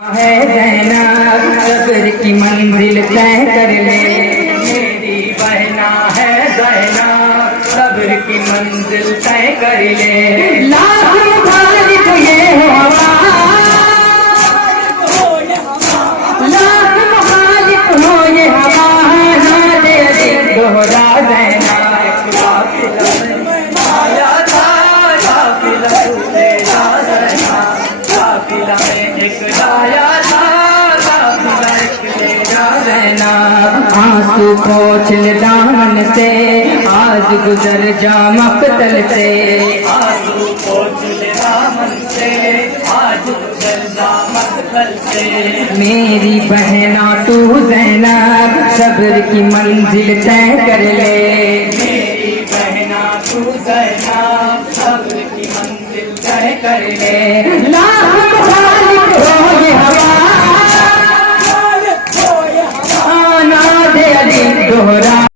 है ज़ैनब सब्र की मंजिल तय कर ले। मेरी बहना है ज़ैनब सब्र की मंजिल तय कर ले। लाख मुखालिफ ये हवा, लाख मुखालिफ हो ये हवा, नादे अजीब दोहरा ज़ैनब आया था काफिला ले जा ज़ैनब काफिला में एक आया था काफिला एक ले जा ज़ैनब। आंसू पोंछ ले दामन से आज गुजर जा मक्तल से। आंसू पोंछ ले दामन से आज गुजर जा मक्तल से। मेरी बहना तू ज़ैनब सब्र की मंजिल तय कर ले। मेरी बहना तू ज़ैनब सब्र की मंजिल तय कर ले। लाख मुखालिफ हो ये हवा, नादे अली दोहरा